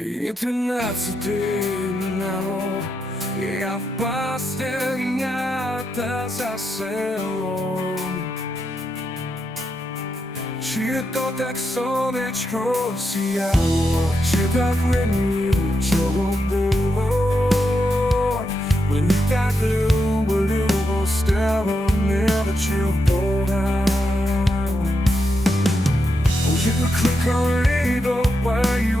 І тринадцяти минало, я в пастирнята за селом. Чи то так сонечко сіяло, чи так мені чого було? Мені так любо, любо стало, не бачив Бога. Уже кликали до бою, а я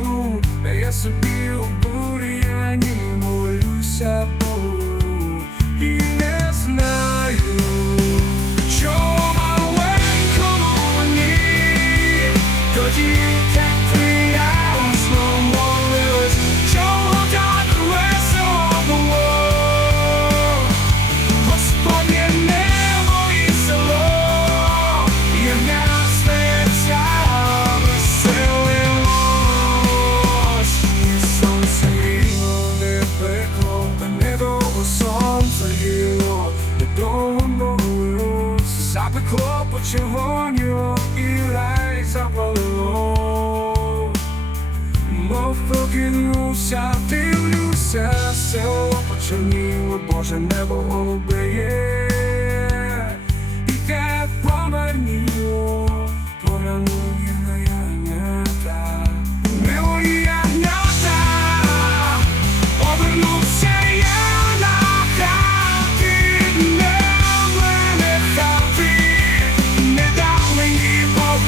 собі у бур'яні молюся Запекло, почервоніло і рай запалило. Мов прокинувся, дивлюся, село почерніло, Боже небо голубеє,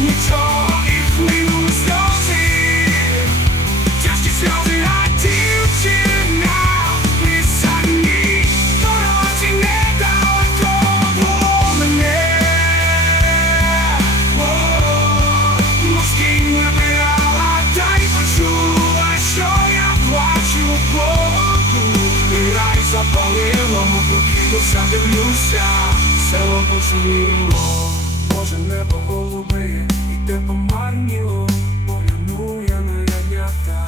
нічого і хлинули сльози. Тяжкі сльози, не дала того мене. Мозки набирала, та й почула, що я плачу Богу. Рай запалило, прокинувся, дивлюся, село почуло. Боже небо голубе, і помарніло, погляну на ягнята,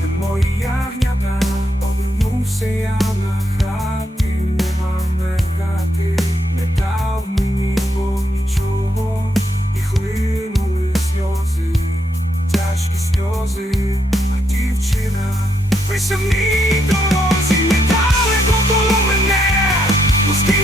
не мої ягнята, повернувся я на хати, нема не хати, не дав мені Бог нічого, і хлинули сльози, тяжкі сльози, а дівчина при самій дорозі не далеко коло мене, пусти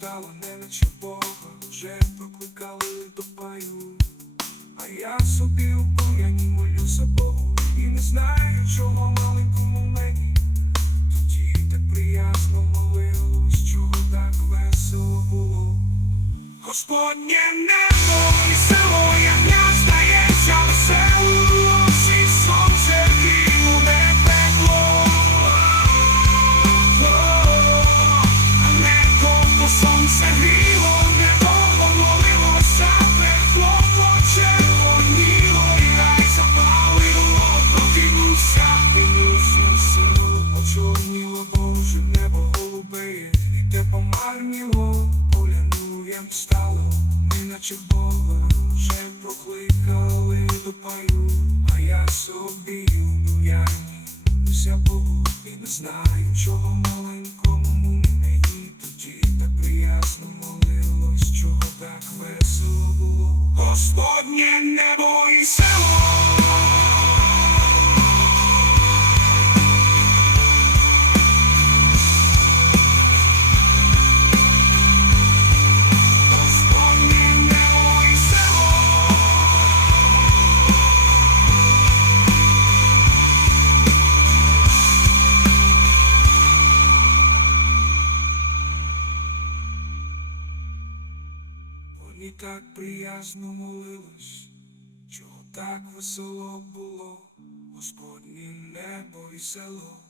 стало, не наче Бога вже покликали до паю, А я собі у бур'яні молюся Богу І не знаю, чого маленькому мені. Тоді так приязно молилось, чого так весело було. Господнє небо помарніло, поляну ям стало, неначе Бога вже прокликали до паю, а я собі у бур'яні, вся Богу і не знаю, чого маленькому мені тоді так приязно молилось, чого так весело було. Господнє небо і село. Вони так приязно молились, чого так весело було, Господнє небо і село.